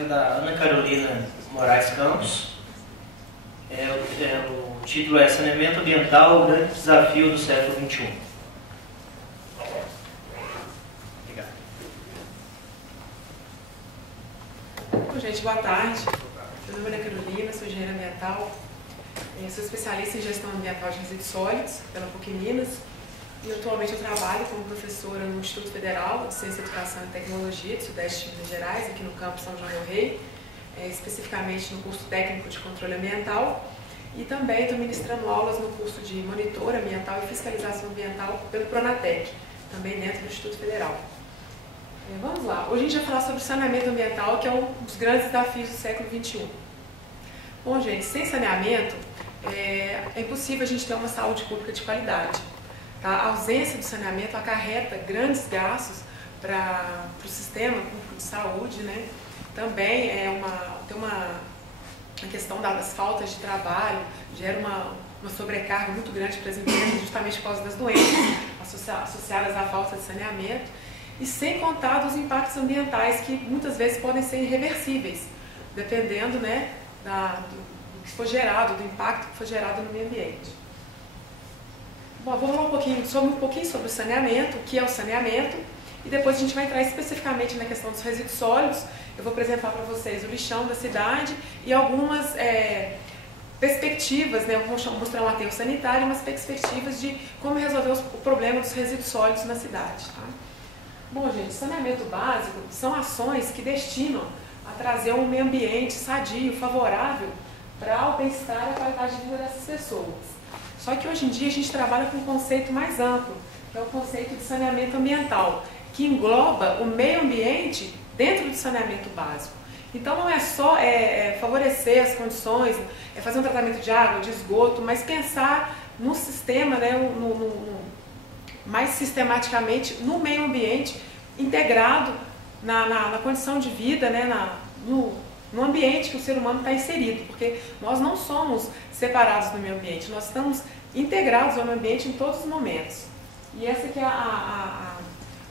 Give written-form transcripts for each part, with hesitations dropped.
palestra da Ana Carolina Moraes Campos. O título é Saneamento Ambiental, o grande desafio do século XXI. Obrigado. Bom, gente, boa tarde. Meu nome é Ana Carolina, sou engenheira ambiental. Sou especialista em gestão ambiental de resíduos sólidos pela PUC Minas. E atualmente eu trabalho como professora no Instituto Federal de Ciência, Educação e Tecnologia do Sudeste de Minas Gerais, aqui no campus São João del Rei, especificamente no curso técnico de controle ambiental. E também estou ministrando aulas no curso de monitor ambiental e fiscalização ambiental pelo Pronatec, também dentro do Instituto Federal. Vamos lá, hoje a gente vai falar sobre saneamento ambiental, que é um dos grandes desafios do século XXI. Bom, gente, sem saneamento é impossível a gente ter uma saúde pública de qualidade. Tá? A ausência do saneamento acarreta grandes gastos para o sistema público de saúde, né? Também tem uma questão das faltas de trabalho, gera uma sobrecarga muito grande para as empresas, justamente por causa das doenças associadas à falta de saneamento, e sem contar dos impactos ambientais que muitas vezes podem ser irreversíveis, dependendo, né, do que for gerado, do impacto que for gerado no meio ambiente. Bom, vou falar um pouquinho sobre o saneamento, o que é o saneamento, e depois a gente vai entrar especificamente na questão dos resíduos sólidos. Eu vou apresentar para vocês o lixão da cidade e algumas perspectivas, né? Eu vou mostrar um aterro sanitário e umas perspectivas de como resolver o problema dos resíduos sólidos na cidade. Tá? Bom, gente, saneamento básico são ações que destinam a trazer um meio ambiente sadio, favorável para o bem-estar e a qualidade de vida dessas pessoas. Só que hoje em dia a gente trabalha com um conceito mais amplo, que é o conceito de saneamento ambiental, que engloba o meio ambiente dentro do saneamento básico. Então não é só favorecer as condições, fazer um tratamento de água, de esgoto, mas pensar no sistema, né, mais sistematicamente no meio ambiente, integrado na condição de vida, né, no ambiente que o ser humano está inserido, porque nós não somos separados do meio ambiente, nós estamos integrados ao meio ambiente em todos os momentos. E essa que é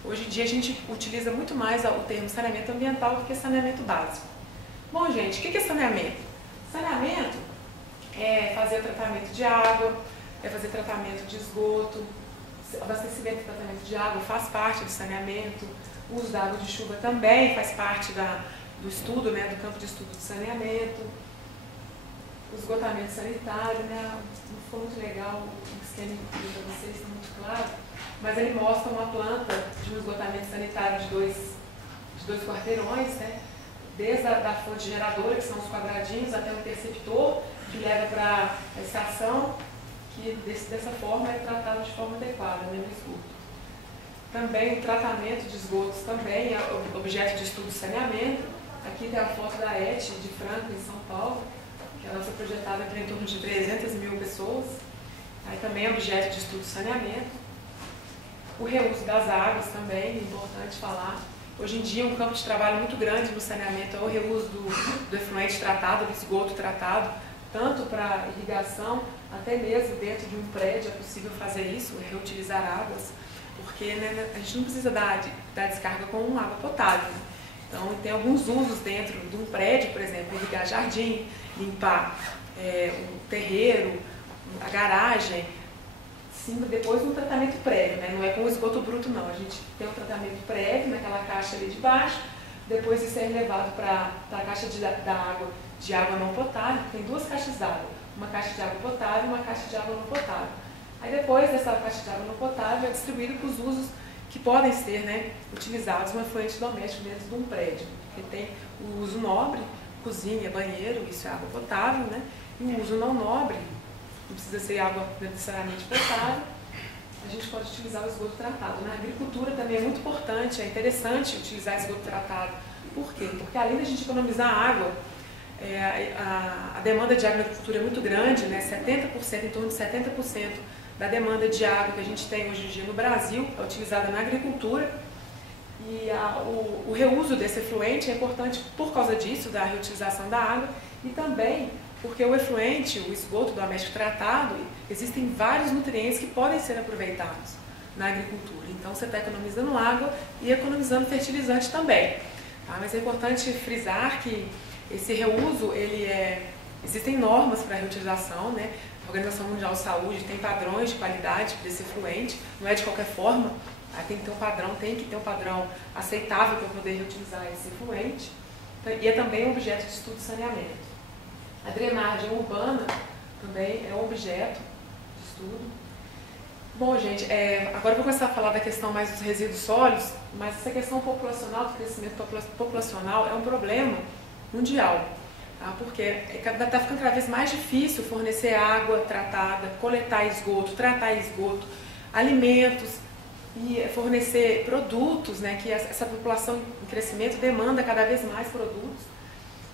hoje em dia a gente utiliza muito mais o termo saneamento ambiental do que saneamento básico. Bom, gente, o que é saneamento? Saneamento é fazer tratamento de água, é fazer tratamento de esgoto, abastecimento e tratamento de água faz parte do saneamento, o uso da água de chuva também faz parte do estudo, né, do campo de estudo de saneamento, o esgotamento sanitário, né, não foi muito legal o esquema que eu para vocês, está muito claro, mas ele mostra uma planta de um esgotamento sanitário de dois quarteirões, né, desde a fonte geradora, que são os quadradinhos, até o interceptor, que leva para a estação, que dessa forma é tratado de forma adequada, né, no esgoto. Também o tratamento de esgotos também é objeto de estudo de saneamento. Aqui tem a foto da ET de Franca, em São Paulo, que ela foi projetada para em torno de 300 mil pessoas. Aí também é objeto de estudo de saneamento. O reuso das águas também, é importante falar. Hoje em dia, um campo de trabalho muito grande no saneamento é o reuso do efluente tratado, do esgoto tratado, tanto para irrigação, até mesmo dentro de um prédio é possível fazer isso, reutilizar águas, porque, né, a gente não precisa dar descarga com água potável. Então, tem alguns usos dentro de um prédio, por exemplo, irrigar jardim, limpar o terreiro, a garagem, sim, depois um tratamento prévio, né? Não é com o esgoto bruto, não. A gente tem um tratamento prévio naquela caixa ali de baixo, depois isso é levado para a caixa de água não potável. Tem duas caixas d'água, uma caixa de água potável e uma caixa de água não potável. Aí depois dessa caixa de água não potável é distribuído para os usos que podem ser, né, utilizados no efluente doméstico dentro de um prédio. Porque tem o uso nobre, cozinha, banheiro, isso é água potável, né? E o uso não nobre, não precisa ser água necessariamente potável, a gente pode utilizar o esgoto tratado. Na agricultura também é muito importante, é interessante utilizar esgoto tratado. Por quê? Porque além da gente economizar água, a demanda de água na agricultura é muito grande, né? 70%, em torno de 70% da demanda de água que a gente tem hoje em dia no Brasil é utilizada na agricultura. E o reuso desse efluente é importante por causa disso, da reutilização da água, e também porque o efluente, o esgoto doméstico tratado, existem vários nutrientes que podem ser aproveitados na agricultura. Então você está economizando água e economizando fertilizante também. Tá? Mas é importante frisar que esse reuso, existem normas para a reutilização, né? A Organização Mundial de Saúde tem padrões de qualidade desse efluente, não é de qualquer forma, tá? Tem que ter um padrão aceitável para poder reutilizar esse efluente. E é também um objeto de estudo de saneamento. A drenagem urbana também é um objeto de estudo. Bom, gente, agora eu vou começar a falar da questão mais dos resíduos sólidos, mas essa questão populacional, do crescimento populacional, é um problema mundial, tá? Porque está ficando cada vez mais difícil fornecer água tratada, coletar esgoto, tratar esgoto, alimentos e fornecer produtos, né, que essa população em crescimento demanda cada vez mais produtos.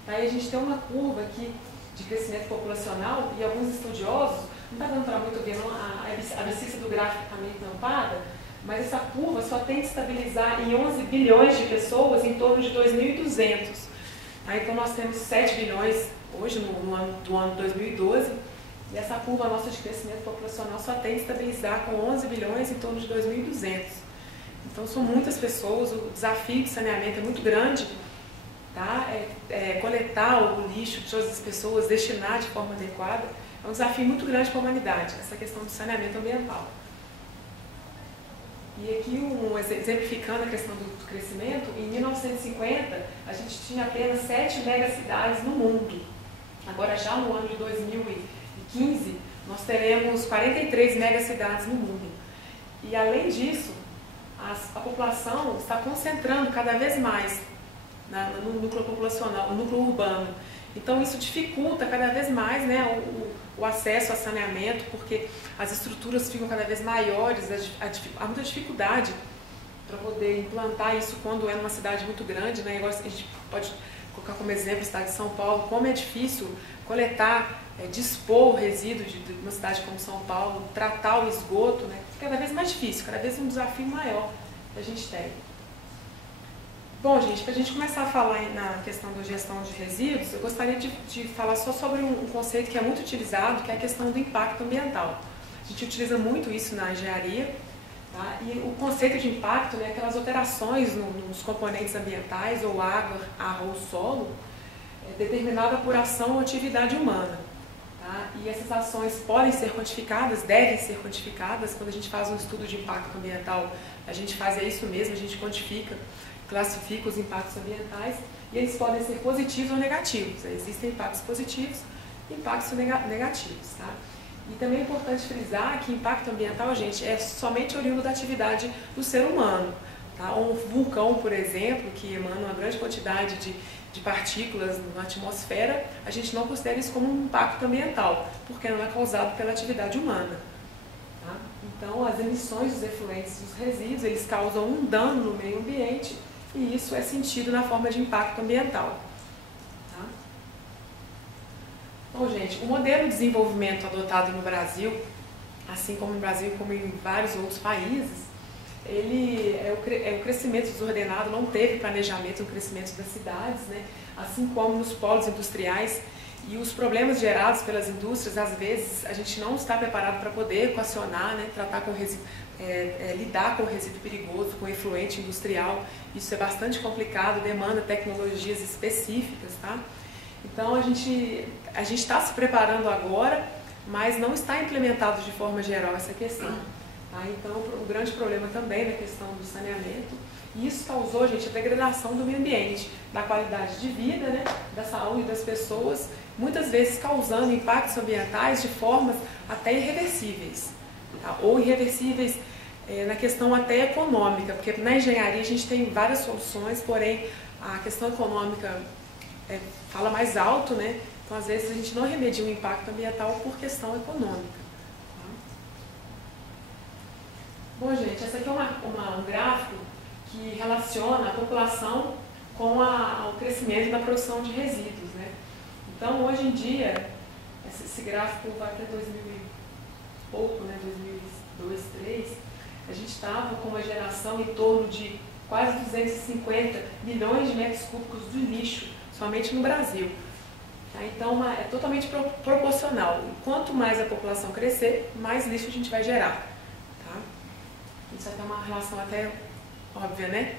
Aí a gente tem uma curva aqui de crescimento populacional e alguns estudiosos, não está dando para muito ver, não, a abscissa do gráfico está meio tampada, mas essa curva só tende a estabilizar em 11 bilhões de pessoas em torno de 2.200. Então nós temos 7 bilhões hoje, no ano 2012, e essa curva nossa de crescimento populacional só tende a estabilizar com 11 bilhões em torno de 2.200. Então são muitas pessoas, o desafio de saneamento é muito grande, tá? Coletar o lixo de todas as pessoas, destinar de forma adequada, é um desafio muito grande para a humanidade, essa questão do saneamento ambiental. E aqui, exemplificando a questão do crescimento, em 1950 a gente tinha apenas 7 megacidades no mundo. Agora, já no ano de 2015, nós teremos 43 megacidades no mundo. E, além disso, a população está concentrando cada vez mais no núcleo populacional, no núcleo urbano. Então, isso dificulta cada vez mais, né, o acesso a saneamento, porque as estruturas ficam cada vez maiores, há muita dificuldade para poder implantar isso quando é numa cidade muito grande, né? Agora, a gente pode colocar como exemplo a cidade de São Paulo, como é difícil coletar, dispor o resíduo de uma cidade como São Paulo, tratar o esgoto, né? Cada vez mais difícil, cada vez um desafio maior que a gente tem. Bom, gente, para a gente começar a falar na questão da gestão de resíduos, eu gostaria de falar só sobre um conceito que é muito utilizado, que é a questão do impacto ambiental. A gente utiliza muito isso na engenharia, tá? E o conceito de impacto, né, aquelas alterações nos componentes ambientais, ou água, ar ou solo, determinada por ação ou atividade humana. Tá? E essas ações podem ser quantificadas, devem ser quantificadas. Quando a gente faz um estudo de impacto ambiental, a gente faz isso mesmo, a gente quantifica, classifica os impactos ambientais, e eles podem ser positivos ou negativos. Existem impactos positivos e impactos negativos. Tá? E também é importante frisar que impacto ambiental, gente, é somente oriundo da atividade do ser humano. Tá? Um vulcão, por exemplo, que emana uma grande quantidade de partículas na atmosfera, a gente não considera isso como um impacto ambiental, porque não é causado pela atividade humana. Tá? Então, as emissões dos efluentes dos resíduos, eles causam um dano no meio ambiente, e isso é sentido na forma de impacto ambiental. Tá? Bom, gente, o modelo de desenvolvimento adotado no Brasil, assim como no Brasil como em vários outros países, ele o crescimento desordenado, não teve planejamento no crescimento das cidades, né? Assim como nos polos industriais, e os problemas gerados pelas indústrias, às vezes, a gente não está preparado para poder equacionar, né? Tratar com lidar com o resíduo perigoso, com o efluente industrial. Isso é bastante complicado, demanda tecnologias específicas, tá? Então, a gente está se preparando agora, mas não está implementado de forma geral essa questão. Tá? Então, o grande problema também na questão do saneamento, e isso causou, gente, a degradação do meio ambiente, da qualidade de vida, né, da saúde das pessoas, muitas vezes causando impactos ambientais de formas até irreversíveis, tá? Ou irreversíveis na questão até econômica, porque na engenharia a gente tem várias soluções, porém a questão econômica fala mais alto, né? Então, às vezes, a gente não remedia o impacto ambiental por questão econômica. Tá? Bom, gente, esse aqui é um gráfico que relaciona a população com o crescimento da produção de resíduos, né? Então, hoje em dia, esse gráfico vai até 2000 e pouco, né? 2002, 2003, a gente estava com uma geração em torno de quase 250 milhões de metros cúbicos de lixo, somente no Brasil. Tá? Então, é totalmente proporcional. Quanto mais a população crescer, mais lixo a gente vai gerar. Tá? Isso até é uma relação até óbvia, né?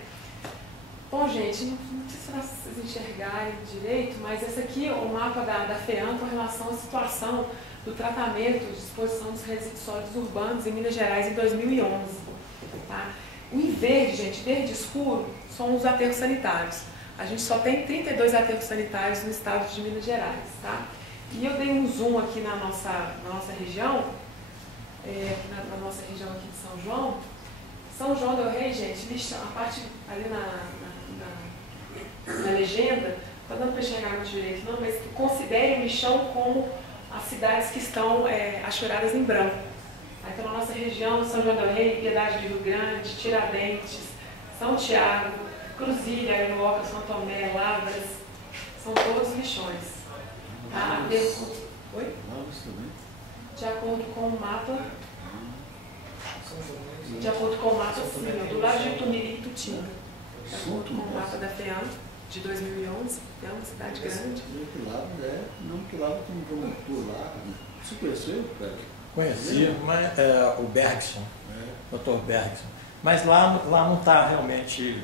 Bom, gente, não sei se vocês enxergarem direito, mas esse aqui é o mapa da FEAM com relação à situação do tratamento de disposição dos resíduos sólidos urbanos em Minas Gerais em 2011. Tá? O em verde, gente, verde escuro, são os aterros sanitários. A gente só tem 32 aterros sanitários no estado de Minas Gerais. Tá? E eu dei um zoom aqui na nossa região, na nossa região aqui de São João. São João del Rei, gente, lixão, a parte ali na legenda, não está dando para enxergar muito direito não, mas que considere o lixão como as cidades que estão achoradas em branco. Então, na nossa região, São João del Rei, Piedade do Rio Grande, Tiradentes, São Tiago, Cruzília, Arenoca, São Tomé, Lavras, são todos lixões. Tá? Oi? De acordo com o mapa, sim, do lado de Tumiri e Tutinga. De acordo com o mapa da FEAM de 2011, é uma cidade grande. Que lado tem um promotor lá. Você conheceu, Pedro? Conhecia, mas o Bergson, Dr. Bergson. Mas lá não está realmente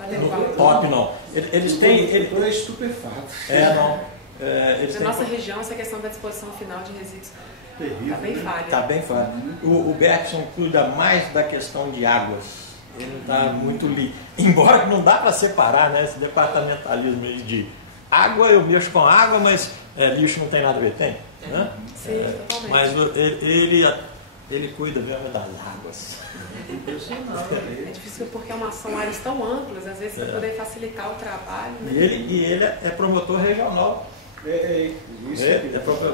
no top, não. Eles têm. Ele é estupefato. Na nossa região, essa questão da disposição final de resíduos está bem falha. Está bem falha. O Bergson cuida mais da questão de águas. Ele não está muito livre. Embora não dá para separar, né, esse departamentalismo de água, eu mexo com água, mas lixo não tem nada a ver, tem? Né? Sim, totalmente. Mas ele cuida mesmo das águas. É difícil porque são áreas tão amplas, às vezes, para poder facilitar o trabalho. Né? E ele é promotor regional.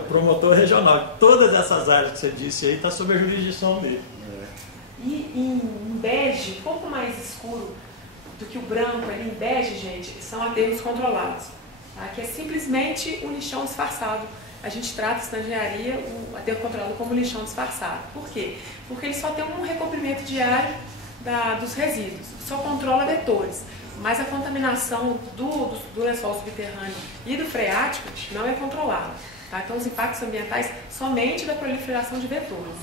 Promotor regional. Todas essas áreas que você disse aí estão sob a jurisdição dele. E em bege, um pouco mais escuro do que o branco ali, em bege, gente, são aterros controlados. Tá? Que é simplesmente um lixão disfarçado. A gente trata isso na engenharia, o aterro controlado, como lixão disfarçado. Por quê? Porque ele só tem um recobrimento diário dos resíduos, só controla vetores. Mas a contaminação do lençol subterrâneo e do freático não é controlada. Tá? Então, os impactos ambientais somente da proliferação de vetores.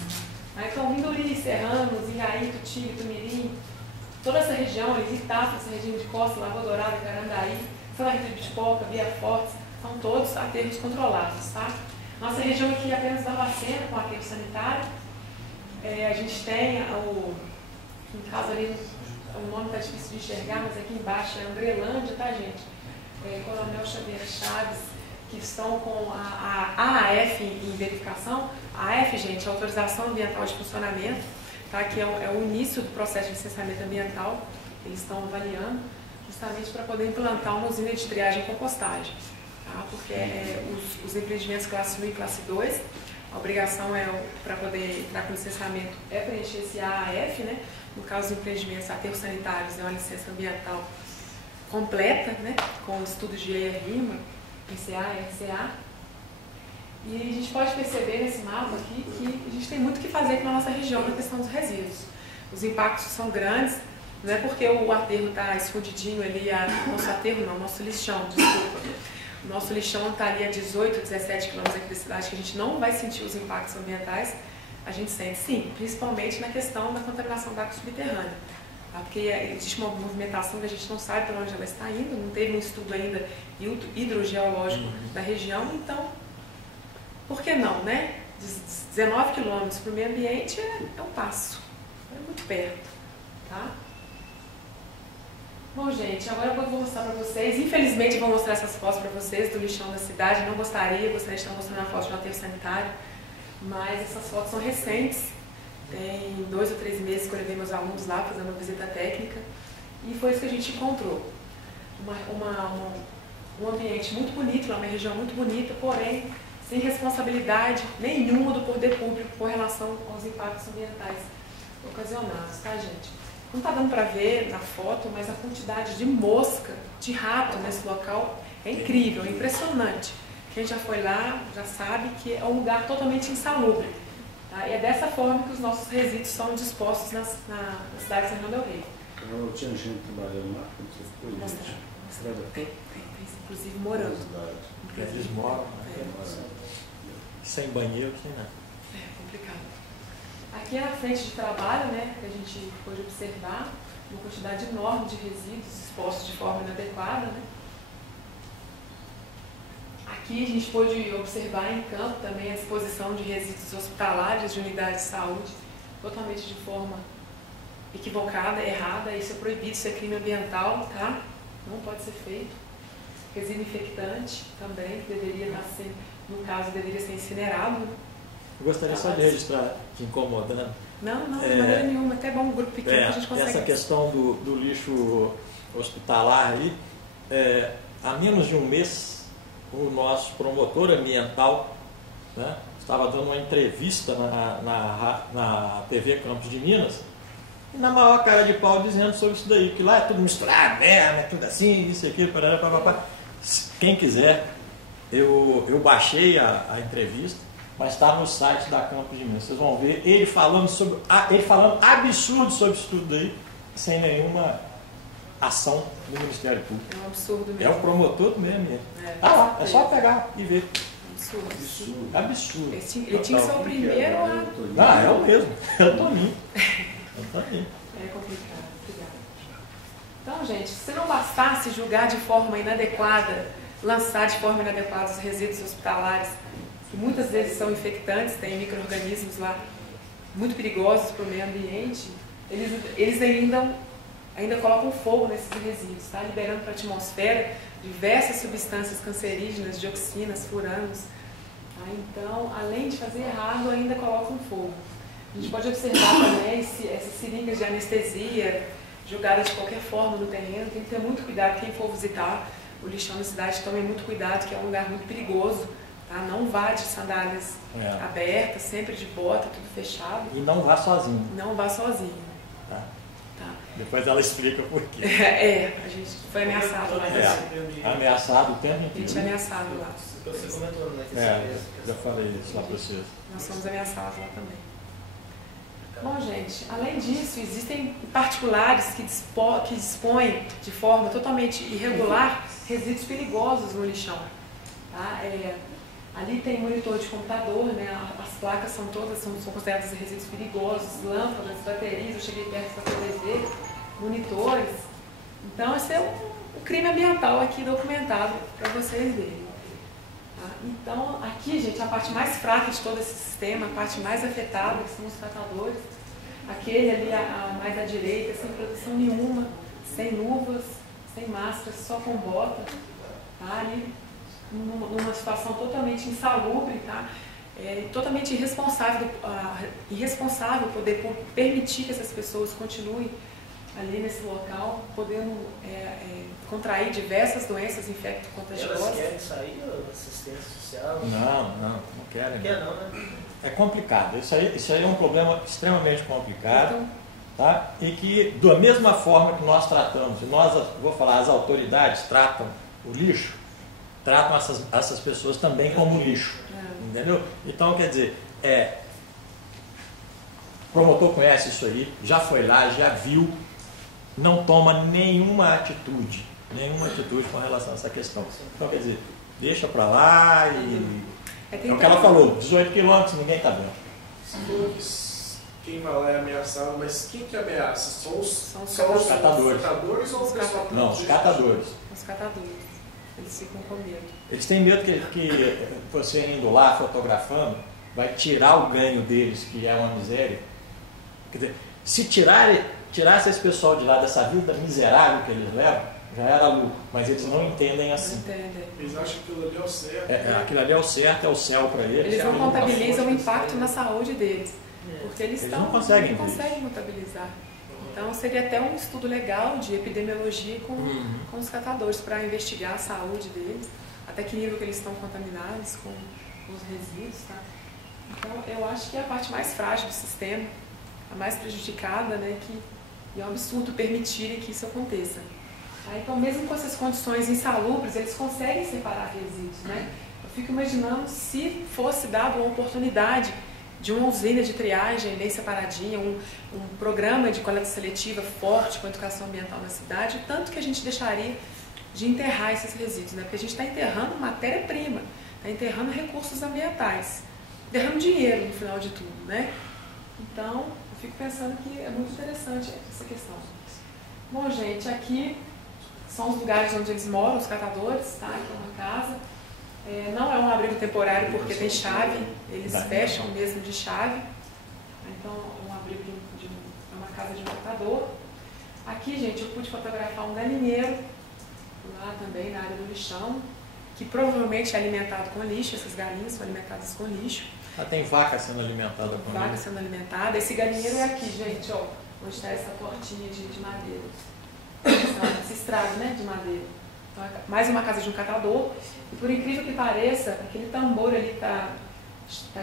Então, Minduri, Serranos, Inhaí, Tutinga, Tumirim, toda essa região, Itápolis, essa região de Costa, Lagoa Dourada, Carandaí, São Rita de Pipoca, Via Fortes, são todos aterros controlados. Tá? Nossa região aqui é apenas da Barbacena, com aterro sanitário. A gente tem, no caso ali, o nome está difícil de enxergar, mas aqui embaixo é Andrelândia, tá, gente? Coronel Xavier Chaves, que estão com a AAF em verificação. A AF, gente, é a Autorização Ambiental de Funcionamento, tá? Que é o início do processo de licenciamento ambiental. Eles estão avaliando justamente para poder implantar uma usina de triagem e compostagem. Tá? Porque os empreendimentos classe 1 e classe 2, a obrigação para poder entrar com licenciamento é preencher esse AAF, né? No caso dos empreendimentos aterros sanitários, é uma licença ambiental completa, né? Com estudos de EIA-RIMA, ICA, RCA. E a gente pode perceber nesse mapa aqui que a gente tem muito o que fazer aqui na nossa região na questão dos resíduos. Os impactos são grandes, não é porque o aterro está escondidinho ali, nosso aterro não, nosso lixão, desculpa. O nosso lixão está ali a 18, 17 quilômetros aqui da cidade, que a gente não vai sentir os impactos ambientais. A gente sente sim, principalmente na questão da contaminação da água subterrânea. Tá? Porque existe uma movimentação que a gente não sabe para onde ela está indo, não teve um estudo ainda hidrogeológico da região, então, por que não, né? 19 quilômetros para o meio ambiente é um passo, é muito perto. Tá? Bom, gente, agora eu vou mostrar para vocês, infelizmente eu vou mostrar essas fotos para vocês do lixão da cidade, não gostaria de estar mostrando a foto de um aterro sanitário, mas essas fotos são recentes, tem 2 ou 3 meses que eu levei meus alunos lá fazendo uma visita técnica e foi isso que a gente encontrou. Um ambiente muito bonito, uma região muito bonita, porém sem responsabilidade nenhuma do poder público com relação aos impactos ambientais ocasionados, tá, gente? Não está dando para ver na foto, mas a quantidade de mosca, de rato nesse local é incrível, é impressionante. Quem já foi lá já sabe que é um lugar totalmente insalubre. Tá? E é dessa forma que os nossos resíduos são dispostos na cidade de São João del Rei. Tinha gente trabalhando lá? Tem, inclusive morando. Eles moram, sem banheiro, sem nada. É complicado. Aqui é a frente de trabalho, né, que a gente pôde observar. uma quantidade enorme de resíduos expostos de forma inadequada, né? Aqui a gente pôde observar em campo também a exposição de resíduos hospitalares de unidades de saúde, totalmente de forma equivocada, errada. Isso é proibido, isso é crime ambiental, tá? Não pode ser feito. Resíduo infectante também, que deveria estar sendo, no caso, deveria ser incinerado. Né? Eu gostaria só de registrar, te incomodando. Não, de maneira nenhuma. Até bom, um grupo pequeno a gente consegue. Essa questão do lixo hospitalar aí, há menos de um mês, o nosso promotor ambiental, né, estava dando uma entrevista na TV Campos de Minas, e na maior cara de pau dizendo sobre isso daí, que lá é tudo misturado, né, tudo assim, isso aqui, papapá. Quem quiser, eu baixei a entrevista, mas está no site da Campos de Minas. Vocês vão ver ele falando absurdo sobre isso tudo aí, sem nenhuma ação do Ministério Público. É um absurdo mesmo. É o promotor do meio ambiente. Tá lá, é só pegar e ver. Absurdo. Ele tinha que ser o primeiro a... Ah, é o mesmo. Eu também. É complicado. Obrigada. Então, gente, se não bastasse julgar de forma inadequada, lançar de forma inadequada os resíduos hospitalares, que muitas vezes são infectantes, tem micro-organismos lá muito perigosos para o meio ambiente, eles ainda colocam fogo nesses resíduos, tá? Liberando para a atmosfera diversas substâncias cancerígenas, dioxinas, furanos. Tá? Então, além de fazer errado, ainda colocam fogo. A gente pode observar também essas seringas de anestesia jogadas de qualquer forma no terreno. Tem que ter muito cuidado. Quem for visitar o lixão da cidade, tome muito cuidado, que é um lugar muito perigoso. Tá? Não vá de sandálias abertas, sempre de bota, tudo fechado. E não vá sozinho. Não vá sozinho. Tá. Depois ela explica por quê. A gente foi ameaçado lá. Ameaçado o tempo inteiro. A gente é ameaçado lá. Você comentou, né? Já falei isso lá para vocês. Nós somos ameaçados lá também. Bom, gente, além disso, existem particulares que dispõem de forma totalmente irregular resíduos perigosos no lixão. Tá? Ali tem monitor de computador, né? As placas são todas são consideradas resíduos perigosos, lâmpadas, baterias, eu cheguei perto para poder ver, monitores. Então, esse é um crime ambiental aqui documentado para vocês verem. Tá? Então, aqui, gente, a parte mais fraca de todo esse sistema, a parte mais afetada, que são os tratadores. Aquele ali, mais à direita, sem proteção nenhuma, sem luvas, sem máscara, só com bota. Tá? Ali, numa situação totalmente insalubre, tá? Totalmente irresponsável poder permitir que essas pessoas continuem ali nesse local, podendo contrair diversas doenças infecto-contagiosas. Elas querem sair da assistência social? Não querem. Não quer não, né? É complicado. Isso aí é um problema extremamente complicado. Então, tá? E que, da mesma forma que nós tratamos, as autoridades tratam o lixo, tratam essas pessoas também como lixo. Entendeu? Então, quer dizer, o promotor conhece isso aí, já foi lá, já viu, não toma nenhuma atitude com relação a essa questão. Então, quer dizer, deixa para lá e... É o que ela falou, 18 quilômetros, ninguém está vendo. Quem vai lá é ameaçado, mas quem que ameaça? São os catadores. Catadores ou os catadores? Não, os catadores. Os catadores. Eles ficam com medo. Eles têm medo que você indo lá, fotografando, vai tirar o ganho deles, que é uma miséria. Quer dizer, se tirasse esse pessoal de lá dessa vida miserável que eles levam, já era lucro, mas eles não entendem assim. Eles acham que aquilo ali é o certo. Aquilo ali é o certo, é o céu para eles. Eles não contabilizam o impacto na saúde deles, porque eles não conseguem contabilizar. Então seria até um estudo legal de epidemiologia com os catadores para investigar a saúde deles, até que nível que eles estão contaminados com os resíduos. Tá? Então eu acho que é a parte mais frágil do sistema, a mais prejudicada, né, e é um absurdo permitirem que isso aconteça. Tá? Então mesmo com essas condições insalubres, eles conseguem separar resíduos. Né? Eu fico imaginando se fosse dada uma oportunidade de uma usina de triagem bem separadinha, um programa de coleta seletiva forte com a educação ambiental na cidade, o tanto que a gente deixaria de enterrar esses resíduos, né? Porque a gente está enterrando matéria-prima, está enterrando recursos ambientais, enterrando dinheiro no final de tudo, né? Então, eu fico pensando que é muito interessante essa questão. Bom, gente, aqui são os lugares onde eles moram, os catadores, tá? Aqui é uma casa. Não é um abrigo temporário porque tem chave, eles fecham mesmo de chave. Então, é um abrigo é uma casa de um catador. Aqui, gente, eu pude fotografar um galinheiro, lá também na área do lixão, que provavelmente é alimentado com lixo, essas galinhas são alimentadas com lixo. Tem vaca sendo alimentada com Vaca lixo. sendo alimentada. Esse galinheiro é aqui, gente, ó, onde está essa portinha de madeira. Esse estrado, né, de madeira. Então, é mais uma casa de um catador. E por incrível que pareça, aquele tambor ali está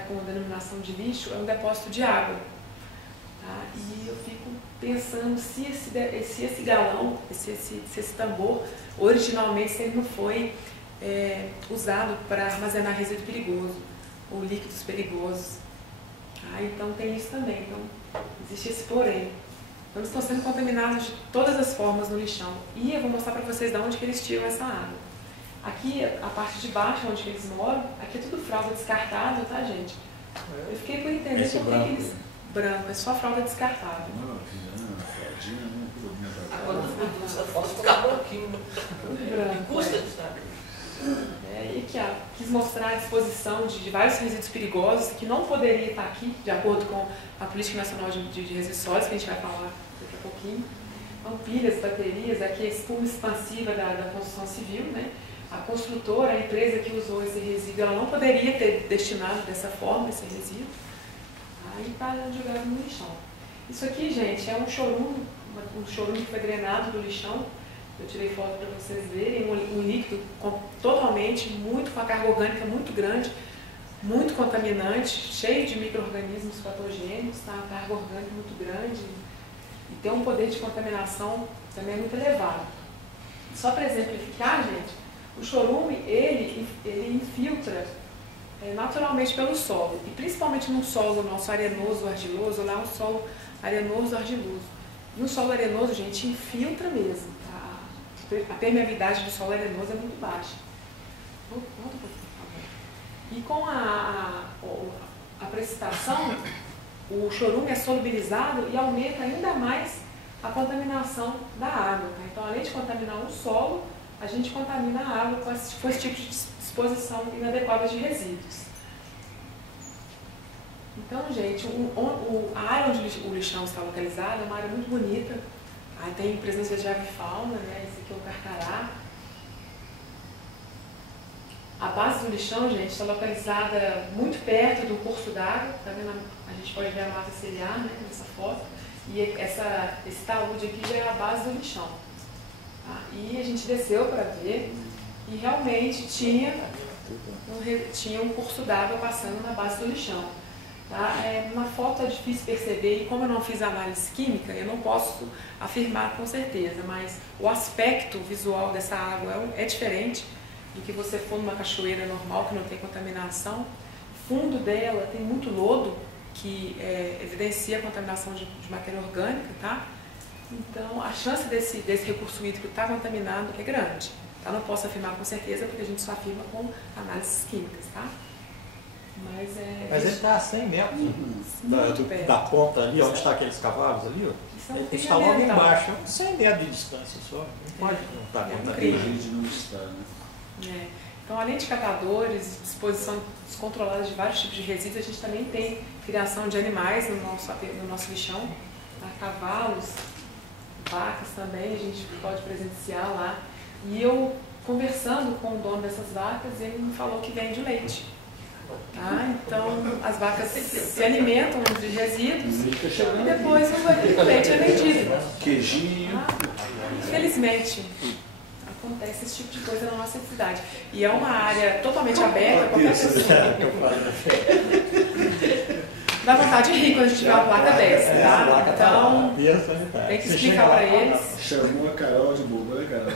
com a denominação de lixo, é um depósito de água. Tá? E eu fico pensando se esse galão, se esse tambor, originalmente, se ele não foi usado para armazenar resíduo perigoso ou líquidos perigosos. Tá? Então tem isso também. Então existe esse porém. Então eles estão sendo contaminados de todas as formas no lixão. E eu vou mostrar para vocês de onde que eles tiram essa água. Aqui, a parte de baixo, onde que eles moram, aqui é tudo fralda descartável, tá, gente? Eu fiquei por entender por que eles... Branco, é só fralda descartável. Não, fraldinha, né? Essa foto fica branquinho. Branco. Custa, sabe? E aqui, ó, quis mostrar a disposição de vários resíduos perigosos que não poderia estar aqui, de acordo com a Política Nacional de Resíduos Sólidos, que a gente vai falar daqui a pouquinho. Então, pilhas, baterias, aqui a espuma expansiva da construção civil, né? A construtora, a empresa que usou esse resíduo, ela não poderia ter destinado dessa forma esse resíduo. Aí está jogado no lixão. Isso aqui, gente, é um chorume que foi drenado do lixão. Eu tirei foto para vocês verem, um líquido totalmente, com a carga orgânica muito grande, muito contaminante, cheio de micro-organismos patogênicos, tá? A carga orgânica muito grande e tem um poder de contaminação também muito elevado. Só para exemplificar, gente, o chorume, ele infiltra naturalmente pelo solo, e principalmente no solo nosso arenoso, argiloso, lá é um solo arenoso, argiloso. E o solo arenoso, gente, infiltra mesmo. A permeabilidade do solo arenoso é muito baixa. Volta um pouquinho, por favor. E com a precipitação, o chorume é solubilizado e aumenta ainda mais a contaminação da água. Tá? Então, além de contaminar o solo, a gente contamina a água com esse tipo de disposição inadequada de resíduos. Então, gente, a área onde o lixão está localizado é uma área muito bonita. Aí tem presença de avifauna, né? Esse aqui é o carcará. A base do lixão, gente, está localizada muito perto do curso d'água. Tá vendo? A gente pode ver a mata ciliar, né, nessa foto. E esse talude aqui já é a base do lixão. Tá? E a gente desceu para ver e realmente tinha um curso d'água passando na base do lixão. Tá? Na foto é difícil perceber, e como eu não fiz análise química, eu não posso afirmar com certeza, mas o aspecto visual dessa água é diferente do que você for numa cachoeira normal, que não tem contaminação. O fundo dela tem muito lodo, que evidencia a contaminação de matéria orgânica, tá? Então, a chance desse recurso hídrico estar contaminado é grande. Tá? Não posso afirmar com certeza, porque a gente só afirma com análises químicas, tá? Mas ele está a 100 metros da ponta ali, onde estão aqueles cavalos ali, ó. Ele está logo embaixo, 100 metros de distância só. Não pode não estar contaminado. Então, além de catadores, disposição descontrolada de vários tipos de resíduos, a gente também tem criação de animais no nosso lixão, tá? Cavalos, vacas também, a gente pode presenciar lá. E eu, conversando com o dono dessas vacas, ele me falou que vende leite. Tá? Então, as vacas se alimentam de resíduos e depois o leite é vendido. Queijinho. Infelizmente, acontece esse tipo de coisa na nossa cidade. E é uma área totalmente aberta, qualquer pessoa. Dá vontade de rir quando a gente vê uma placa dessa, tá? Então, tem que explicar para eles. Chamou a Carol de boba, né, Carol?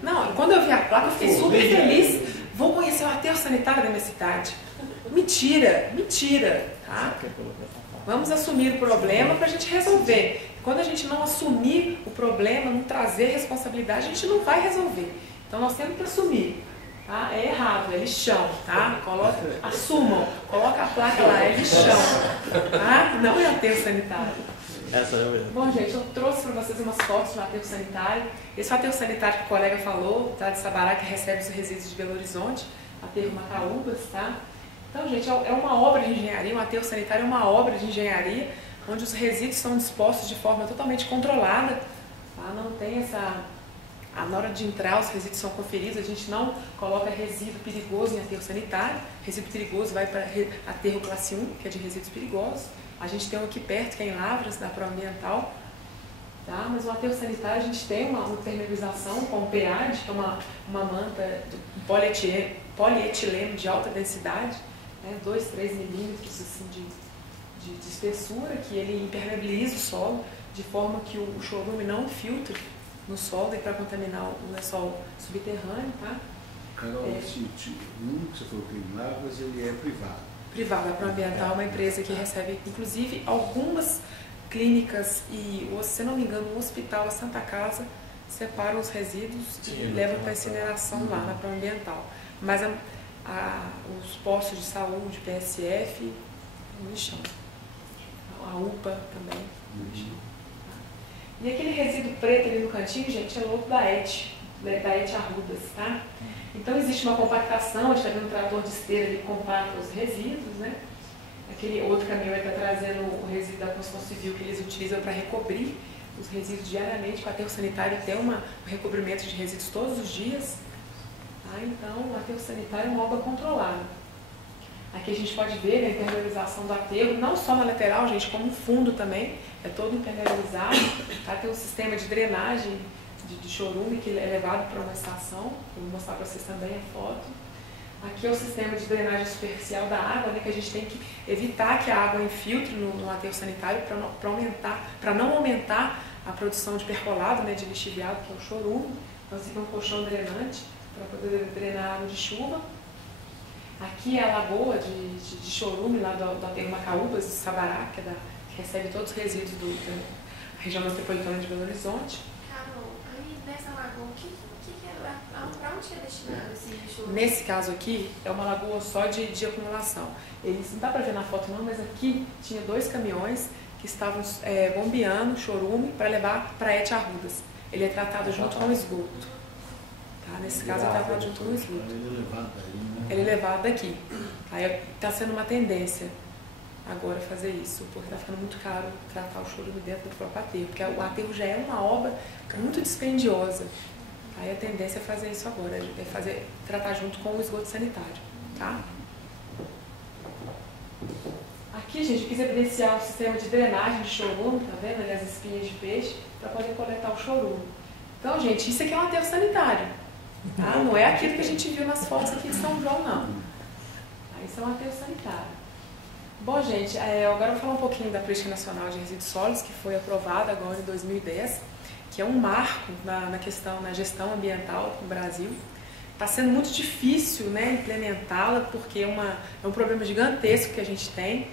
Não, quando eu vi a placa, eu fiquei super feliz. Vou conhecer o aterro sanitário da minha cidade. Mentira, mentira, tá? Vamos assumir o problema para a gente resolver. Quando a gente não assumir o problema, não trazer responsabilidade, a gente não vai resolver. Então nós temos que assumir. Tá? É errado, é lixão, tá? Assumam, coloca a placa lá, é lixão, tá? Não é aterro sanitário. Bom, gente, eu trouxe para vocês umas fotos do aterro sanitário. Esse é o aterro sanitário que o colega falou, tá? De Sabará, que recebe os resíduos de Belo Horizonte, aterro Macaúbas, tá? Então, gente, é uma obra de engenharia, um aterro sanitário é uma obra de engenharia, onde os resíduos são dispostos de forma totalmente controlada, tá? Não tem essa... Na hora de entrar, os resíduos são conferidos, a gente não coloca resíduo perigoso em aterro sanitário, resíduo perigoso vai para aterro classe 1, que é de resíduos perigosos. A gente tem um aqui perto, que é em Lavras, da Proambiental, tá? Mas no aterro sanitário a gente tem uma impermeabilização com PAD, que é uma manta de polietileno de alta densidade, né? 2, 3 milímetros assim, de espessura, que ele impermeabiliza o solo, de forma que o chorume não filtre no solo e para contaminar o lençol subterrâneo, tá? Carol, esse que você falou que em Lavras, ele é privado. Privada, a Proambiental é uma empresa que recebe, inclusive, algumas clínicas e, se não me engano, o hospital, a Santa Casa, separa os resíduos e leva para incineração lá na Proambiental. Mas os postos de saúde, PSF, lixão. A UPA também, lixão. E aquele resíduo preto ali no cantinho, gente, é lodo da ET Arrudas, tá? Então existe uma compactação, a gente está vendo um trator de esteira ali que compacta os resíduos, né? Aquele outro caminhão está trazendo o resíduo da construção civil que eles utilizam para recobrir os resíduos diariamente. O aterro sanitário tem um recobrimento de resíduos todos os dias, tá? Então o aterro sanitário é uma obra controlada. Aqui a gente pode ver a impermeabilização do aterro, não só na lateral, gente, como no fundo também, é todo impermeabilizado, tá? Tem um sistema de drenagem de chorume que é levado para uma estação, vou mostrar para vocês também a foto. Aqui é o sistema de drenagem superficial da água, né, que a gente tem que evitar que a água infiltre no aterro sanitário para não aumentar a produção de percolado, né, de lixiviado, que é o chorume. Então fica um colchão drenante para poder drenar a água de chuva. Aqui é a lagoa de chorume lá do aterro Macaúbas, de Sabará, que recebe todos os resíduos da região metropolitana de Belo Horizonte. Nessa lagoa, para onde é destinado esse lixo? Nesse caso aqui, é uma lagoa só de acumulação. Eles, não dá para ver na foto não, mas aqui tinha 2 caminhões que estavam bombeando chorume para levar para ET Arrudas. Ele é tratado junto com o esgoto. Tá? Nesse caso, é tratado junto com o esgoto. Ele é levado daqui. Está sendo uma tendência agora fazer isso, porque está ficando muito caro tratar o chorume dentro do próprio aterro, porque o aterro já é uma obra muito dispendiosa. Aí a tendência é fazer isso agora, é tratar junto com o esgoto sanitário, tá? Aqui, gente, eu quis evidenciar o sistema de drenagem de chorume, tá vendo ali as espinhas de peixe, para poder coletar o chorume. Então, gente, isso aqui é um aterro sanitário, tá? Não é aquilo que a gente viu nas fotos aqui de São João, não. Isso é um aterro sanitário. Bom, gente, agora eu vou falar um pouquinho da Política Nacional de Resíduos Sólidos, que foi aprovada agora em 2010, que é um marco na gestão ambiental no Brasil. Está sendo muito difícil, né, implementá-la, porque é um problema gigantesco que a gente tem,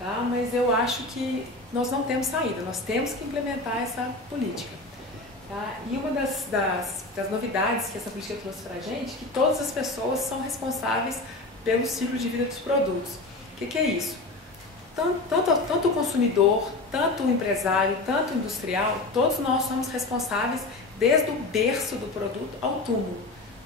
tá? Mas eu acho que nós não temos saída, nós temos que implementar essa política. Tá? E uma das novidades que essa política trouxe para a gente é que todas as pessoas são responsáveis pelo ciclo de vida dos produtos. O que é isso? Tanto o consumidor, tanto o empresário, tanto o industrial, todos nós somos responsáveis desde o berço do produto ao túmulo.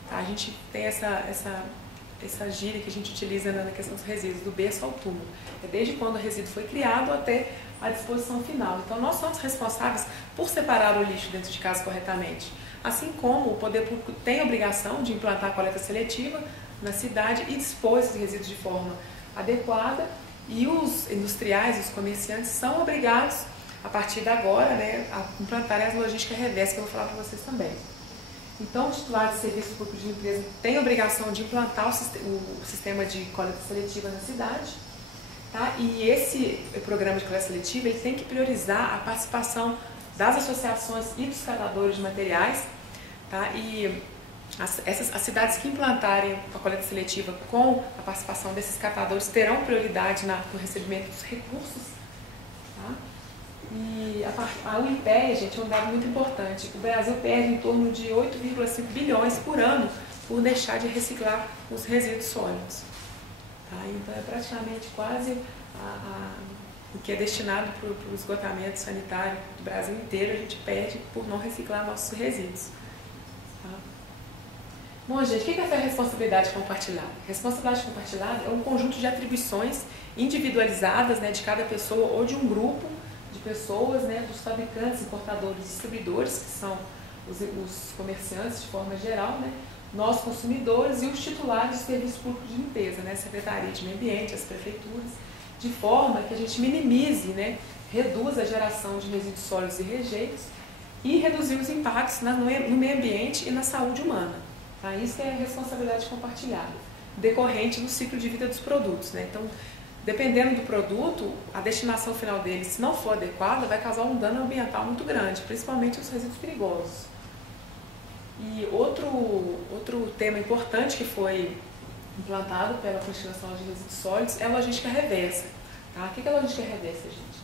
Tá? A gente tem essa gíria que a gente utiliza na questão dos resíduos, do berço ao túmulo. É desde quando o resíduo foi criado até a disposição final. Então nós somos responsáveis por separar o lixo dentro de casa corretamente. Assim como o poder público tem a obrigação de implantar a coleta seletiva na cidade e dispor esses resíduos de forma adequada, e os industriais, os comerciantes são obrigados, a partir de agora, né, a implantarem as logísticas reversa, que eu vou falar para vocês também. Então, o titular de serviço público de empresa tem a obrigação de implantar o sistema de coleta seletiva na cidade, tá? E esse programa de coleta seletiva ele tem que priorizar a participação das associações e dos catadores de materiais, tá? E as cidades que implantarem a coleta seletiva com a participação desses catadores terão prioridade no recebimento dos recursos. Tá? E a UIPEA, gente, é um dado muito importante. O Brasil perde em torno de 8,5 bilhões por ano por deixar de reciclar os resíduos sólidos. Tá? Então, é praticamente quase o que é destinado para o esgotamento sanitário do Brasil inteiro, a gente perde por não reciclar nossos resíduos. Tá? Bom, gente, o que é a responsabilidade compartilhada? Responsabilidade compartilhada é um conjunto de atribuições individualizadas, né, de cada pessoa ou de um grupo de pessoas, né, dos fabricantes, importadores, distribuidores, que são os comerciantes de forma geral, né, nós consumidores e os titulares de serviços públicos de limpeza, né, Secretaria de Meio Ambiente, as prefeituras, de forma que a gente minimize, né, reduza a geração de resíduos sólidos e rejeitos e reduzir os impactos no meio ambiente e na saúde humana. Tá? Isso que é a responsabilidade compartilhada, decorrente do ciclo de vida dos produtos. Né? Então, dependendo do produto, a destinação final dele, se não for adequada, vai causar um dano ambiental muito grande, principalmente os resíduos perigosos. E outro tema importante que foi implantado pela Política Nacional de Resíduos Sólidos é a logística reversa. Tá? O que é a logística reversa, gente?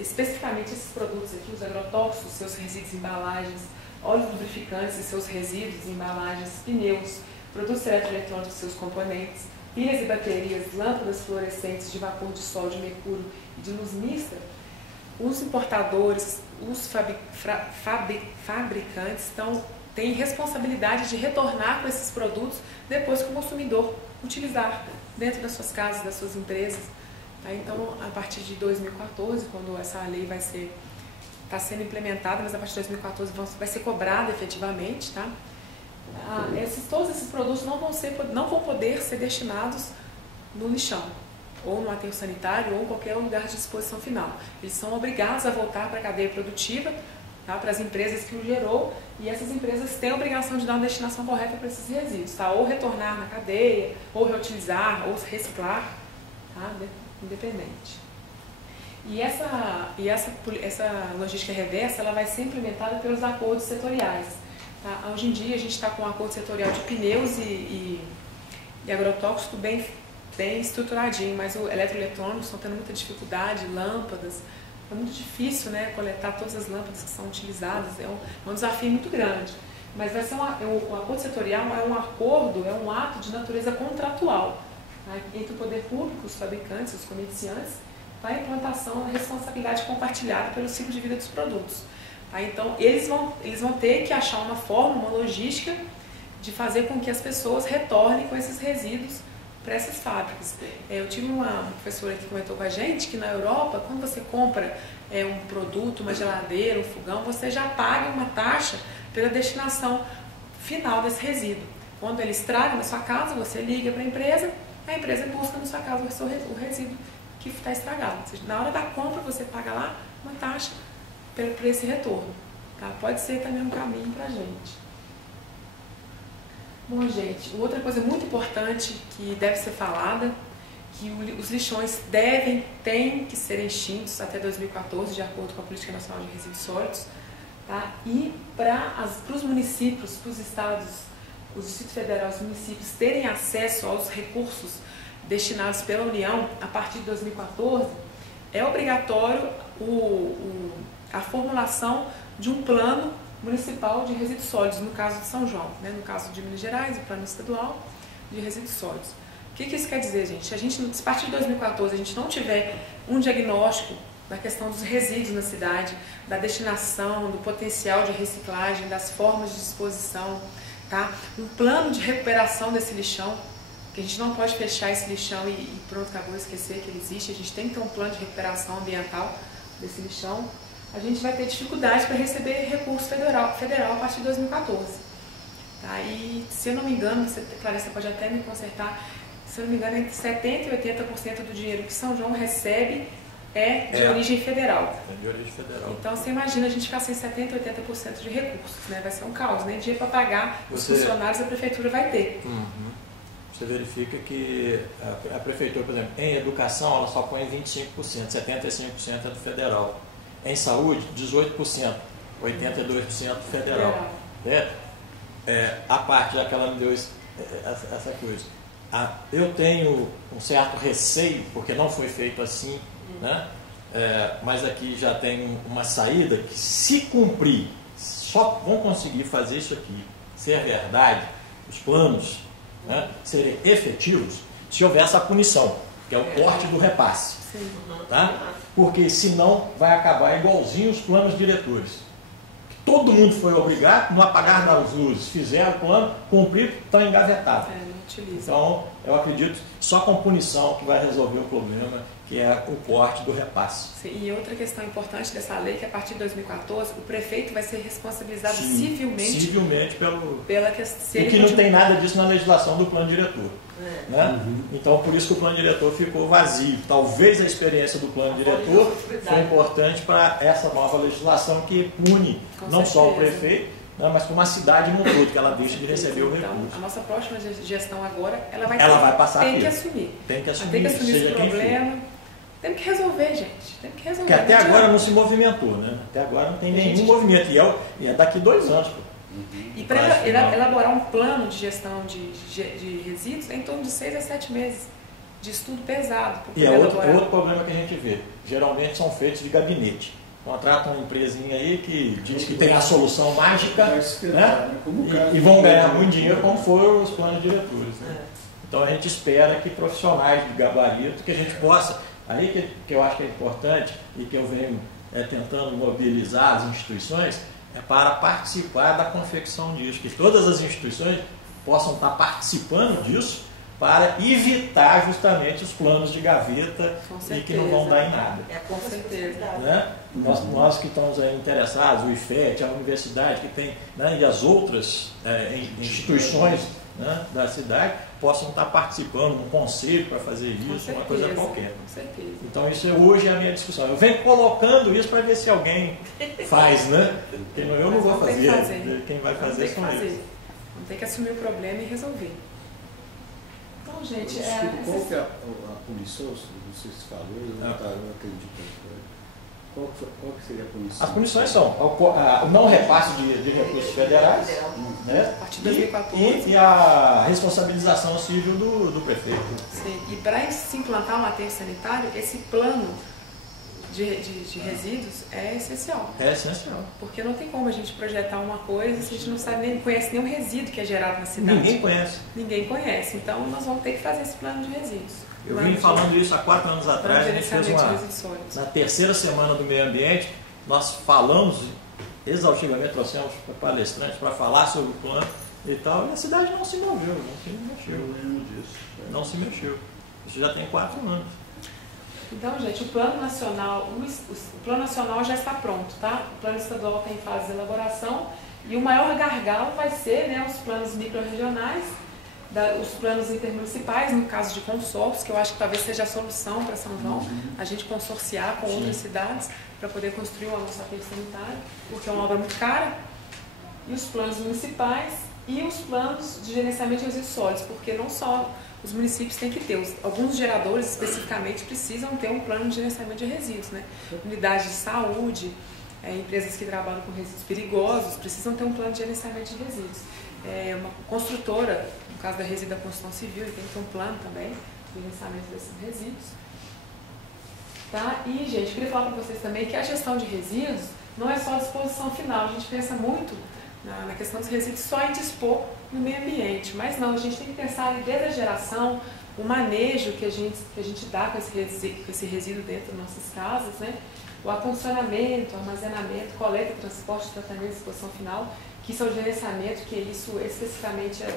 Especificamente esses produtos aqui, os agrotóxicos, seus resíduos e embalagens, óleos lubrificantes e seus resíduos e embalagens, pneus, produtos eletroeletrônicos e seus componentes, pilhas e baterias, lâmpadas fluorescentes de vapor de sol, de mercúrio e de luz mista, os importadores, os fabricantes têm responsabilidade de retornar com esses produtos depois que o consumidor utilizar dentro das suas casas, das suas empresas. Tá? Então, a partir de 2014, quando essa lei está sendo implementada, mas a partir de 2014 vai ser cobrada efetivamente, tá? Todos esses produtos não vão poder ser destinados no lixão, ou no aterro sanitário, ou em qualquer lugar de disposição final. Eles são obrigados a voltar para a cadeia produtiva, tá? Para as empresas que o gerou, e essas empresas têm a obrigação de dar uma destinação correta para esses resíduos, tá? Ou retornar na cadeia, ou reutilizar, ou reciclar, tá? Independente. E essa logística reversa ela vai ser implementada pelos acordos setoriais. Tá? Hoje em dia a gente está com um acordo setorial de pneus e agrotóxico bem estruturadinho, mas o eletroeletrônico estão tendo muita dificuldade, lâmpadas, é muito difícil, né, coletar todas as lâmpadas que são utilizadas, é um desafio muito grande. Mas vai ser o acordo setorial é um acordo, é um ato de natureza contratual, tá? Entre o poder público, os fabricantes, os comerciantes, para a implantação da responsabilidade compartilhada pelo ciclo de vida dos produtos. Tá? Então, eles vão ter que achar uma forma, uma logística de fazer com que as pessoas retornem com esses resíduos para essas fábricas. Eu tive uma professora que comentou com a gente que na Europa, quando você compra um produto, uma geladeira, um fogão, você já paga uma taxa pela destinação final desse resíduo. Quando ele estraga na sua casa, você liga para a empresa busca na sua casa o resíduo que está estragado. Ou seja, na hora da compra você paga lá uma taxa para esse retorno. Tá? Pode ser também um caminho para a gente. Bom, gente, outra coisa muito importante que deve ser falada, que os lixões têm que ser extintos até 2014, de acordo com a Política Nacional de Resíduos Sólidos, tá? E para os municípios, para os estados, o Distrito Federal, os municípios terem acesso aos recursos destinados pela União a partir de 2014, é obrigatório a formulação de um plano municipal de resíduos sólidos, no caso de São João, né? No caso de Minas Gerais, o plano estadual de resíduos sólidos. O que isso quer dizer, gente? Se a partir de 2014 a gente não tiver um diagnóstico da questão dos resíduos na cidade, da destinação, do potencial de reciclagem, das formas de disposição, tá? Um plano de recuperação desse lixão, que a gente não pode fechar esse lixão e pronto, acabou, esquecer que ele existe. A gente tem que ter um plano de recuperação ambiental desse lixão. A gente vai ter dificuldade para receber recurso federal a partir de 2014. Tá? E, se eu não me engano, Clarissa pode até me consertar, se eu não me engano, entre 70% e 80% do dinheiro que São João recebe é de origem federal. É de origem federal. Então, você imagina a gente ficar sem 70% e 80% de recursos, né? Vai ser um caos, nem dinheiro para pagar os funcionários a prefeitura vai ter. Você verifica que a prefeitura, por exemplo, em educação, ela só põe 25%, 75% é do federal. Em saúde, 18%, 82% federal. A parte, já que ela me deu essa coisa, eu tenho um certo receio, porque não foi feito assim, né? Mas aqui já tem uma saída que, se cumprir, só vão conseguir fazer isso aqui ser verdade, os planos, né, serem efetivos, se houver essa punição, que é o corte do repasse. Tá? Porque senão vai acabar igualzinho os planos diretores. Todo mundo foi obrigado, no apagar das luzes, fizeram o plano, cumpriram, estão engavetados. Então, eu acredito só com punição que vai resolver o problema, que é o corte do repasse. Sim, e outra questão importante dessa lei, que a partir de 2014, o prefeito vai ser responsabilizado civilmente pela questão. E que não tem nada disso na legislação do plano diretor. Né? Então, por isso que o plano diretor ficou vazio. Talvez a experiência do plano diretor foi importante para essa nova legislação que pune não só o prefeito, né, mas como a cidade no todo, que ela deixa de receber o recurso. Então, a nossa próxima gestão agora, ela vai passar tem que assumir. Tem que assumir esse problema. Temos que resolver, gente. Tem que resolver. Porque até agora não se movimentou, né? Até agora não tem nenhum movimento. E é daqui 2 anos. Pô. E para elaborar um plano de gestão de resíduos, é em torno de 6 a 7 meses de estudo pesado. E é outro problema que a gente vê. Geralmente são feitos de gabinete. Contratam uma empresinha aí que diz que tem a solução mágica, né? E vão ganhar muito dinheiro como foram os planos diretores. Né? Então a gente espera que profissionais de gabarito, que a gente possa, aí que eu acho que é importante e que eu venho tentando mobilizar as instituições, é para participar da confecção disso, que todas as instituições possam estar participando disso para evitar justamente os planos de gaveta e que não vão dar em nada. Com certeza. Né? Nós que estamos interessados, o IFET, a universidade que tem, né, e as outras instituições, né, da cidade, possam estar participando, um conselho para fazer isso, uma coisa qualquer. Com certeza. Então isso hoje é a minha discussão. Eu venho colocando isso para ver se alguém faz, né? Porque eu não vou fazer. Quem vai fazer são eles. Vamos ter que assumir o problema e resolver. Então, gente, qual que é a punição? Não sei se falou, eu não acredito. Qual que seria a punição? As punições são o não repasse de recursos federais, né? A partir de 2014. E a responsabilização civil do prefeito. Sim. E para se implantar um aterro sanitário, esse plano de resíduos é essencial. É essencial. Porque não tem como a gente projetar uma coisa se a gente não sabe nem conhece nenhum resíduo que é gerado na cidade. Ninguém conhece. Ninguém conhece. Então nós vamos ter que fazer esse plano de resíduos. Eu vim falando isso há 4 anos atrás, a gente fez na terceira semana do meio ambiente, nós falamos exaustivamente, trouxemos palestrantes para falar sobre o plano e tal, e a cidade não se moveu, não se mexeu. Isso já tem 4 anos. Então, gente, o plano nacional já está pronto, tá? O plano estadual está em fase de elaboração e o maior gargalo vai ser, né, os planos microrregionais, os planos intermunicipais, no caso de consórcio, que eu acho que talvez seja a solução para São João, a gente consorciar com outras cidades para poder construir o nosso aterro sanitário, porque é uma obra muito cara, e os planos municipais e os planos de gerenciamento de resíduos sólidos, porque não só os municípios têm que ter, alguns geradores especificamente precisam ter um plano de gerenciamento de resíduos, né? Unidades de saúde, empresas que trabalham com resíduos perigosos precisam ter um plano de gerenciamento de resíduos. Uma construtora, no caso da Resíduo da Construção Civil, tem que ter um plano também de gerenciamento desses resíduos. Tá? E, gente, queria falar para vocês também que a gestão de resíduos não é só a disposição final. A gente pensa muito na questão dos resíduos só em dispor no meio ambiente, mas não, a gente tem que pensar desde a geração, o manejo que a gente dá com esse resíduo dentro das nossas casas, né? O acondicionamento, armazenamento, coleta, transporte, tratamento e disposição final, que isso é o gerenciamento, que isso especificamente é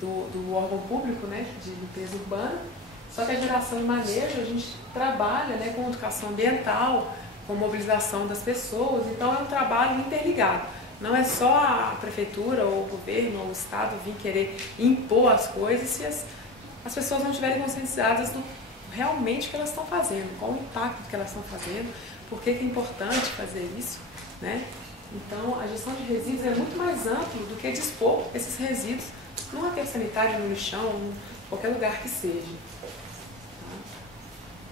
do órgão público, né, de limpeza urbana. Só que a geração e manejo, a gente trabalha, né, com educação ambiental, com mobilização das pessoas, então é um trabalho interligado. Não é só a prefeitura ou o governo ou o estado vir querer impor as coisas se as pessoas não estiverem conscientizadas do realmente que elas estão fazendo, qual o impacto que elas estão fazendo, por que é importante fazer isso, né? Então, a gestão de resíduos é muito mais amplo do que dispor esses resíduos num aterro sanitário, no lixão, em qualquer lugar que seja.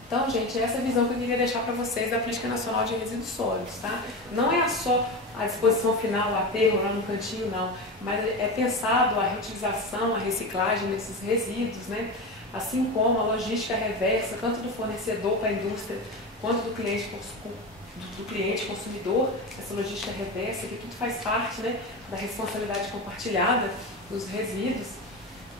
Então, gente, essa é a visão que eu queria deixar para vocês da Política Nacional de Resíduos Sólidos, tá? Não é só a disposição final, o aterro lá no cantinho, não, mas é pensado a reutilização, a reciclagem desses resíduos, né? Assim como a logística reversa, tanto do fornecedor para a indústria, quanto do cliente do cliente, consumidor, essa logística reversa, que tudo faz parte, né, da responsabilidade compartilhada dos resíduos.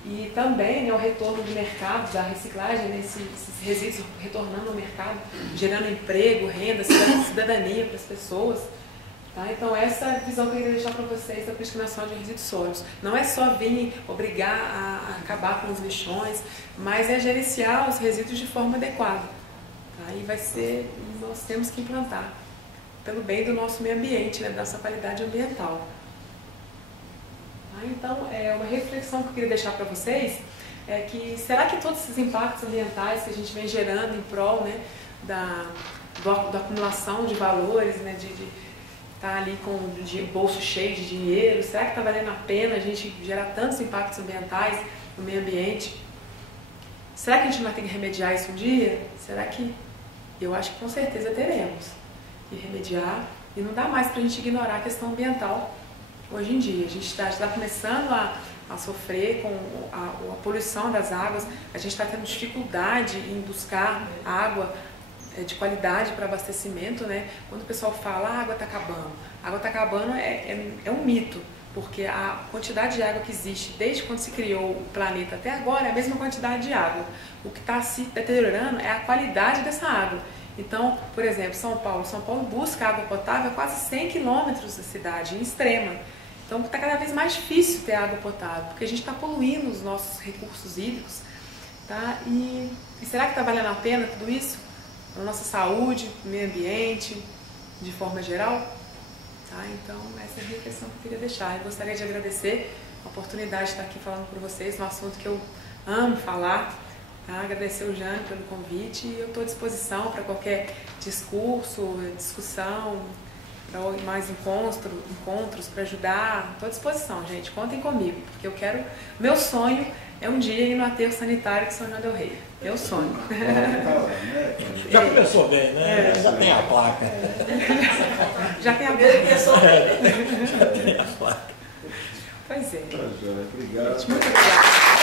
E também, né, o retorno do mercado, da reciclagem, né, esses resíduos retornando ao mercado, gerando emprego, renda, cidadania para as pessoas. Tá? Então, essa é a visão que eu queria deixar para vocês da Política Nacional de Resíduos Sólidos. Não é só vir obrigar a acabar com os lixões, mas é gerenciar os resíduos de forma adequada. Tá? E vai ser, nós temos que implantar pelo bem do nosso meio ambiente, né, da nossa qualidade ambiental. Então, uma reflexão que eu queria deixar para vocês é que, será que todos esses impactos ambientais que a gente vem gerando em prol, né, da acumulação de valores, né, de estar ali com o bolso cheio de dinheiro, será que está valendo a pena a gente gerar tantos impactos ambientais no meio ambiente? Será que a gente vai ter que remediar isso um dia? Será que... Eu acho que com certeza teremos que remediar, e não dá mais para a gente ignorar a questão ambiental. Hoje em dia, a gente está começando a sofrer com a poluição das águas, a gente está tendo dificuldade em buscar água de qualidade para abastecimento, né? Quando o pessoal fala, a água está acabando é um mito, porque a quantidade de água que existe desde quando se criou o planeta até agora é a mesma quantidade de água. O que está se deteriorando é a qualidade dessa água. Então, por exemplo, São Paulo busca água potável a quase 100 quilômetros da cidade, em Extrema. Então, está cada vez mais difícil ter água potável, porque a gente está poluindo os nossos recursos hídricos. Tá? E será que está valendo a pena tudo isso? Para a nossa saúde, para o meio ambiente, de forma geral? Tá? Então, essa é a reflexão que eu queria deixar. Eu gostaria de agradecer a oportunidade de estar aqui falando com vocês, num assunto que eu amo falar. Tá? Agradecer o Jânio pelo convite, e eu estou à disposição para qualquer discurso, discussão, para mais encontros para ajudar. Estou à disposição, gente, contem comigo, porque eu quero... Meu sonho é um dia ir no aterro sanitário de São João del Rei. Meu sonho. Já começou bem, né? Já tem a placa. Já tem a placa. Já tem a placa. Pois é. Obrigado. Muito obrigada.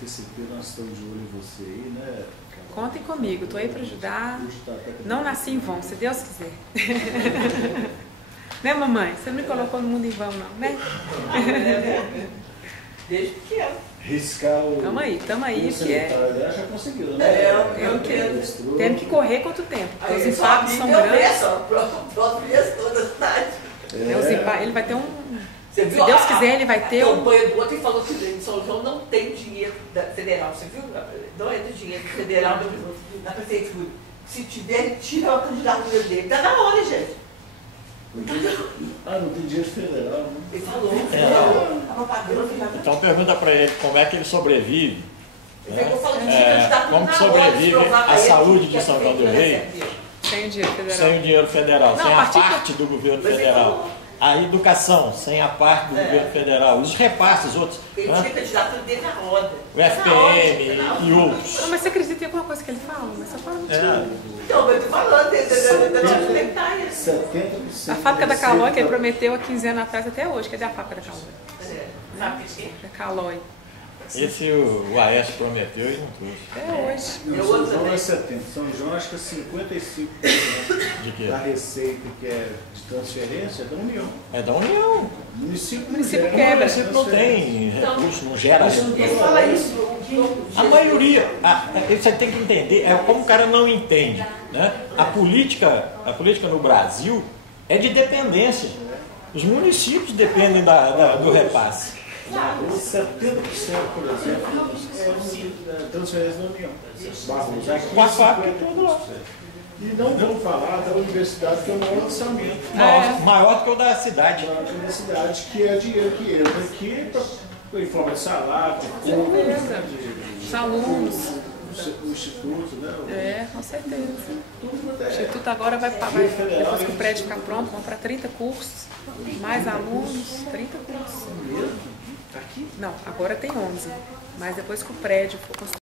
PCP, nós estamos de olho em você aí, né? Contem comigo, estou aí para ajudar. Não nasci em vão, se Deus quiser. Né, mamãe? Você não me colocou no mundo em vão, não, né? Desde pequeno. Riscar o... Tamo aí, que é... Já conseguiu, né? Temos que correr quanto tempo, porque os impactos são grandes. Ele vai ter um... Se Deus quiser, ele vai ter um... A campanha do outro falou que em São João não tem dinheiro federal, você viu? Não é do dinheiro federal da prefeitura. Se tiver, tira a candidatura dele. Tá na hora, gente. Não tem dinheiro federal, né? Ele falou. A propaganda. Então pergunta para ele como é que ele sobrevive. Como que que sobrevive a saúde de São João del Rei sem o dinheiro federal. Sem o dinheiro federal, não, sem a parte do governo federal. A educação, sem a parte do governo federal, os repasses, outros. Ele tinha candidatura dele na roda. O FPM e outros. Não, mas você acredita em alguma coisa que ele fala? Mas só fala mentira. Então, eu tô falando, da 70%. A fábrica da Calói, que ele prometeu há 15 anos atrás, até hoje. Cadê a fábrica da Calói? Da Calói. Esse o Aécio prometeu e não trouxe. É hoje. São João é 70%. São João acho que é 55% de quê? da receita que é de transferência é da União. É da União. O município quebra. O município não tem recurso, não gera recurso. Ele fala isso. A maioria, você tem que entender, é como o cara não entende. Né? A política no Brasil é de dependência. Os municípios dependem do repasse. 70%, por exemplo, é transferência da União. Barros, aqui Com a fábrica toda lá. E não vamos falar da universidade, que é o maior orçamento. Maior do que o da cidade. Maior do que o da cidade, que é dinheiro que entra aqui em forma de salário, de compra, os alunos. O instituto, né? Com certeza. O instituto agora vai pagar, depois que o prédio ficar pronto, vão para 30 cursos, mais alunos, 30 cursos. Aqui? Não, agora tem 11, mas depois que o prédio for construído,